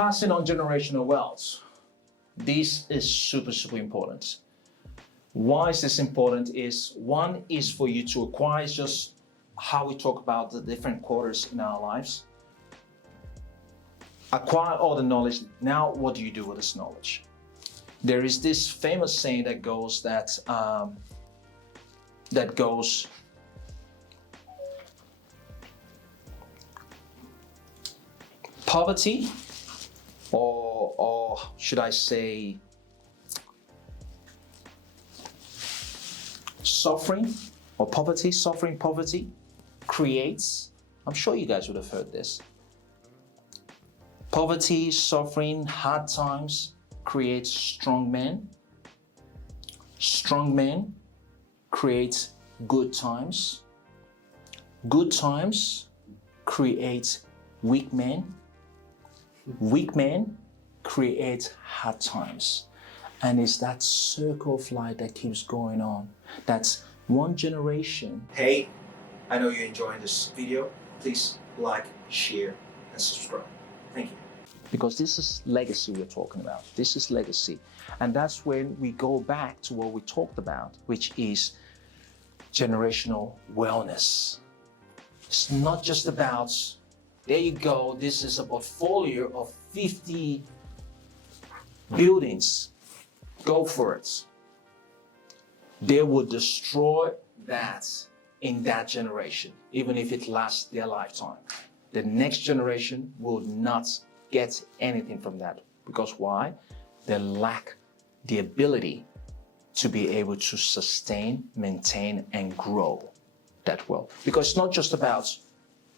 Passing on generational wealth. This is super, super important. Why is this important? Is one is for you to acquire, just how we talk about the different quarters in our lives. Acquire all the knowledge. Now, what do you do with this knowledge? There is this famous saying that goes poverty, or should I say suffering, or poverty, suffering, poverty creates, I'm sure you guys would have heard this. Poverty, suffering, hard times creates strong men. Strong men create good times. Good times create weak men. Weak men create hard times. And it's that circle of life that keeps going on. That's one generation. Hey, I know you're enjoying this video. Please like, share, and subscribe. Thank you. Because this is legacy we're talking about. This is legacy. And that's when we go back to what we talked about, which is generational wellness. It's not just about, there you go, this is a portfolio of 50 buildings. Go for it. They will destroy that in that generation, even if it lasts their lifetime. The next generation will not get anything from that. Because why? They lack the ability to be able to sustain, maintain, and grow that wealth. Because it's not just about,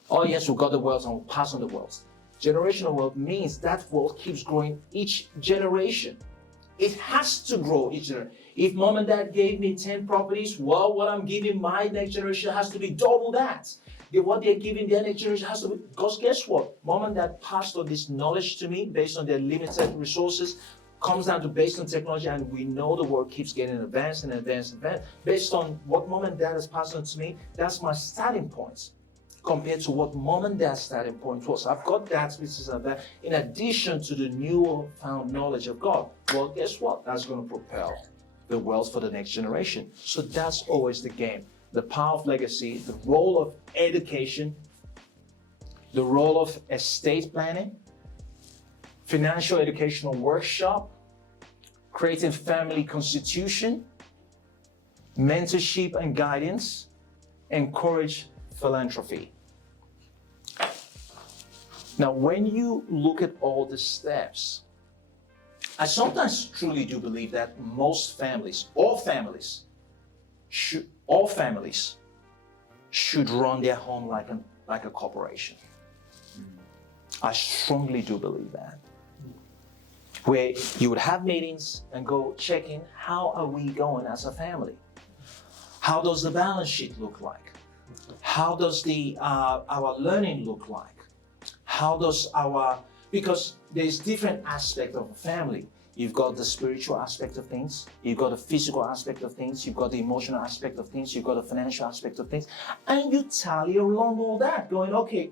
oh yes, we got the wealth and we'll pass on the wealth. Generational wealth means that wealth keeps growing each generation. It has to grow each generation. If mom and dad gave me 10 properties, well, what I'm giving my next generation has to be double that. What they're giving their next generation has to be, because guess what? Mom and dad passed on this knowledge to me based on their limited resources, comes down to based on technology, and we know the world keeps getting advanced and advanced and advanced. Based on what mom and dad has passed on to me, that's my starting point compared to what mom and dad's starting point was. I've got that which is that in addition to the new found knowledge of God. Well, guess what? That's going to propel the wealth for the next generation. So that's always the game. The power of legacy, the role of education, the role of estate planning, financial educational workshop, creating family constitution, mentorship and guidance, encourage philanthropy. Now, when you look at all the steps, I sometimes truly do believe that most families, all families should run their home like a corporation. I strongly do believe that. Where you would have meetings and go check in, how are we going as a family? How does the balance sheet look like? How does our learning look like? How does because there's different aspects of a family. You've got the spiritual aspect of things, you've got the physical aspect of things, you've got the emotional aspect of things, you've got the financial aspect of things, and you tally along all that, going, okay,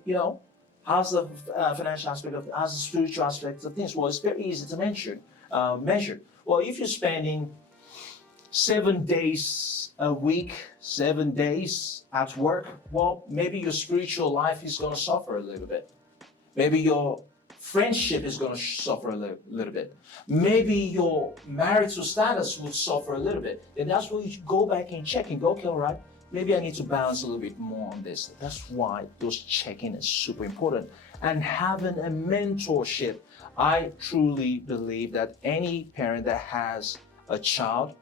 how's the financial aspect of, how's the spiritual aspect of things? Well, it's very easy to measure. Well, if you're spending 7 days a week, 7 days at work, well, maybe your spiritual life is going to suffer a little bit. Maybe your friendship is going to suffer a little bit. Maybe your marital status will suffer a little bit. Then that's where you go back and check and go, okay, all right, maybe I need to balance a little bit more on this. That's why those check-in is super important. And having a mentorship, I truly believe that any parent that has a child,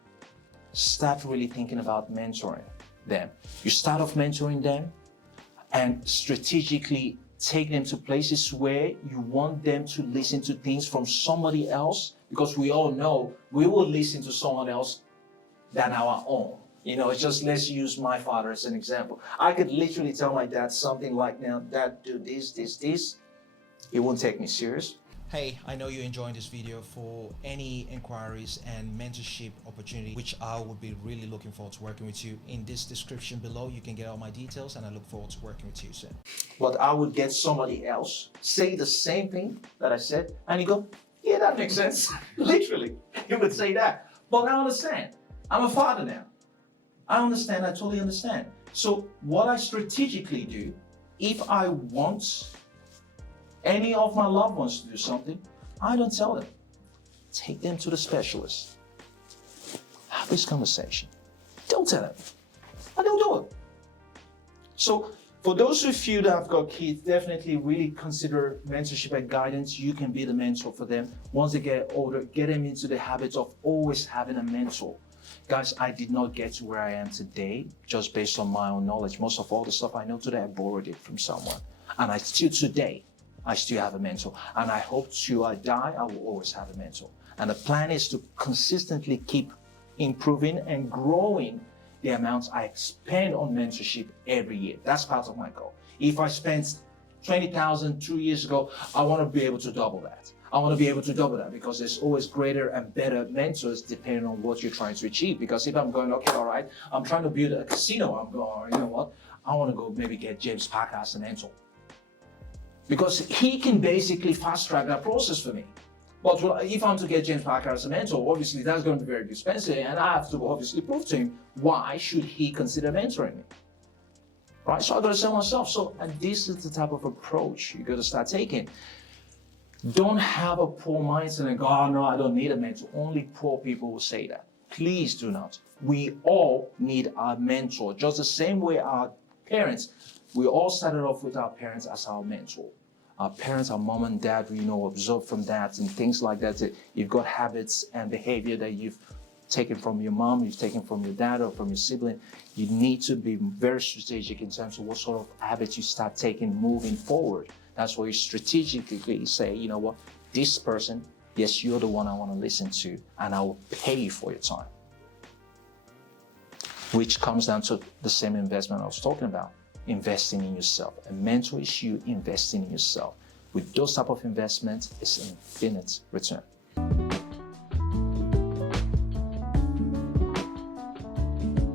start really thinking about mentoring them. You start off mentoring them and strategically take them to places where you want them to listen to things from somebody else, because we all know we will listen to someone else than our own. Just let's use my father as an example. I could literally tell my dad something like, now, Dad, do this. He won't take me serious. Hey, I know you're enjoying this video. For any inquiries and mentorship opportunity, which I would be really looking forward to working with you, in this description below, you can get all my details, and I look forward to working with you soon. But I would get somebody else say the same thing that I said, and you go, yeah, that makes sense. Literally, you would say that. But I understand. I'm a father now. I understand, I totally understand. So what I strategically do, if I want any of my loved ones to do something, I don't tell them. Take them to the specialist. Have this conversation. Don't tell them. I don't do it. So for those of you that have got kids, definitely really consider mentorship and guidance. You can be the mentor for them. Once they get older, get them into the habit of always having a mentor. Guys, I did not get to where I am today just based on my own knowledge. Most of all the stuff I know today, I borrowed it from someone. And I still have a mentor. And I hope till I die, I will always have a mentor. And the plan is to consistently keep improving and growing the amounts I spend on mentorship every year. That's part of my goal. If I spent 20,000 2 years ago, I want to be able to double that. I want to be able to double that because there's always greater and better mentors depending on what you're trying to achieve. Because if I'm going, okay, all right, I'm trying to build a casino, I'm going, you know what? I want to go maybe get James Parker as a mentor. Because he can basically fast track that process for me. But if I'm to get James Parker as a mentor, obviously that's going to be very expensive, and I have to obviously prove to him why should he consider mentoring me. Right? So I got to sell myself. So, and this is the type of approach you got to start taking. Don't have a poor mindset and go, oh no, I don't need a mentor. Only poor people will say that. Please do not. We all need our mentor. Just the same way our parents, we all started off with our parents as our mentor. Our parents, our mom and dad, absorb from that and things like that. You've got habits and behavior that you've taken from your mom, you've taken from your dad or from your sibling. You need to be very strategic in terms of what sort of habits you start taking moving forward. That's why you strategically say, you know what, this person, yes, you're the one I want to listen to, and I will pay you for your time. Which comes down to the same investment I was talking about. Investing in yourself. A mentor is you investing in yourself. With those type of investments, it's an infinite return.